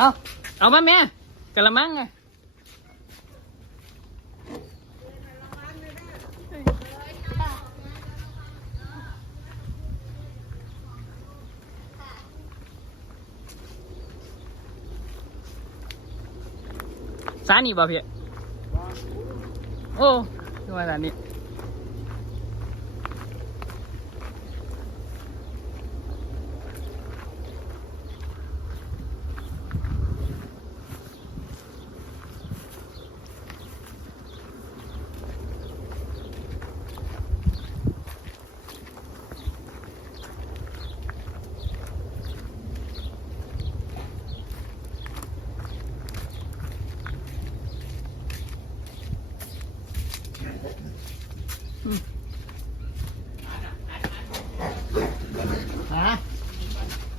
เอาเอามาแม่กะละมังไงสานี่บ่พี่โอ้คือว่าสานี่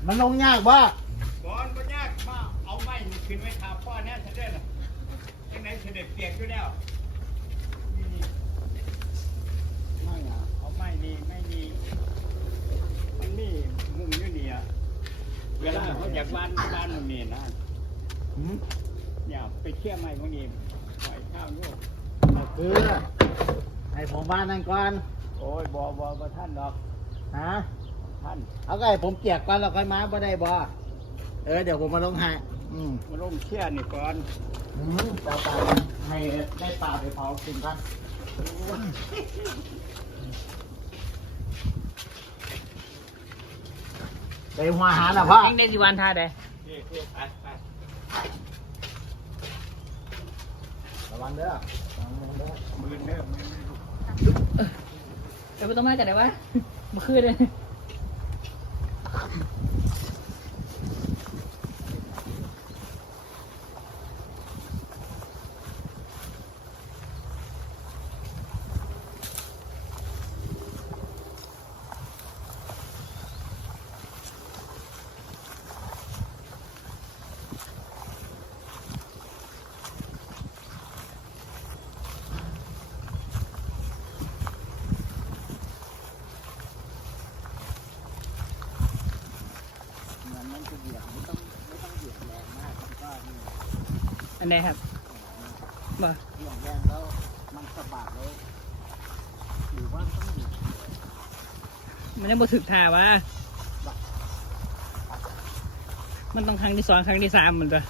มันลงยากบ่บอลก็ยากมาเอาไม้นี่ขึ้นไว้ขาพ่อเนี่ยเสด็จน่ะยังไงเสด็จเปียกอยู่แล้วนี่นี่ไม่อะเอาไม้นี่ไม่นี่มันนี่มุงอยู่นี่อะเวลาเขาอยากบ้านบ้านมันนี่นะหืมเนี่ยไปเชี่ยไม้พวกนี้ปล่อยข้าวลูกเอาคือให้ผมบ้านนั่นก่อนโอ้ยบอบอบอท่านดอกฮะ ท่านเอาก็ให้ผมเกียกก่อนแล้วค่อยมาบ่ได้บ่เออเดี๋ยวผมมาลงให้อืมมาลงเชี่ยนี่ก่อนอืมเจ้าตาให้ได้ปลาไปเผากินกันไปหัวหาแล้วพ่อเองได้สิวันท่าใดนี่นี่ไปไประวังเด้อระวังเด้อมือเด้อมือเด้อลูกเดี๋ยวไปต้องมากันได้วะเมื่อคืนเลย เหมือนมันจะเหยียบไม่ต้องไม่ต้องเหยียบแรงมากมันก็นี่อันไหนครับบ่เหยียบแรงแล้วมันสะบัดแล้วหรือว่าต้องหยุดมันยังบ่ถึกท่าวะมันต้องครั้งที่สองครั้งที่สามเหมือนกัน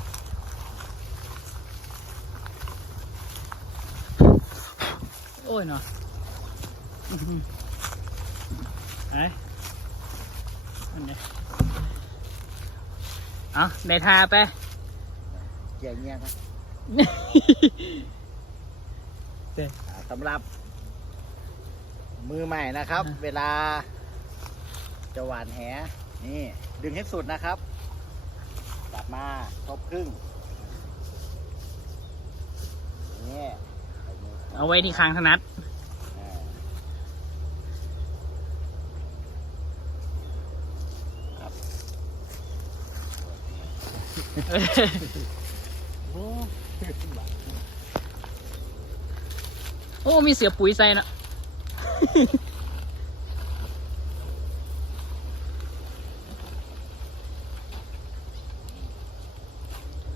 โอ้ยเนาะอื้อหือไปอันไหน เอาได้ท่าไปเกี่ยงเงี้ยครับเด้ออ่าสำหรับ มือใหม่นะครับอ่าเวลา จะหวานแหนี่ ดึงให้สุดนะครับกลับมาทบครึ่งนี่เอามือเอาไว้ที่คางถนัด อ่าครับ โอ้โอ้ มีเสือปุ๋ยใส่เนอะ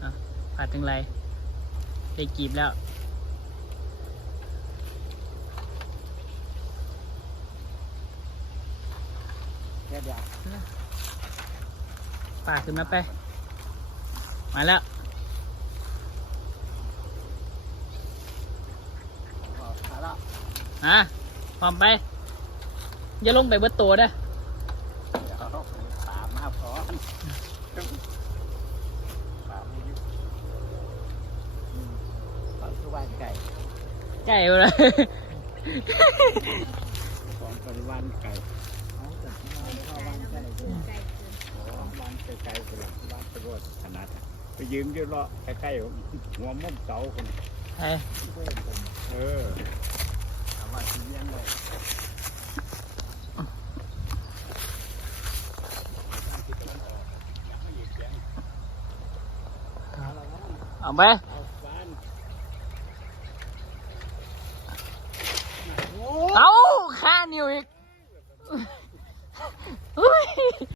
อะผ่าดถึงไร ได้กีบแล้วแค่เดียวป่าขึ้นมาไป มาแล้วพอขาแล้วอะพร้อมไป อย่าลงไปเบิดตัวเด้อเดี๋ยวตามมาพร้อมตามมาอยู่อืมฟังทุกวันไก่ใกล้เลยของปริวานไก่เอาแต่ที่นอนเข้าวันไก่ด้วยอ๋อบ้านไกลๆไปหลังบ้านตำรวจขนาด ไปยืมอยู่เลาะใกล้ๆหัวมุมเสาคนเฮ้ออถามว่าสิเลี้ยงเลยเอาไปเอาข้านิวอีก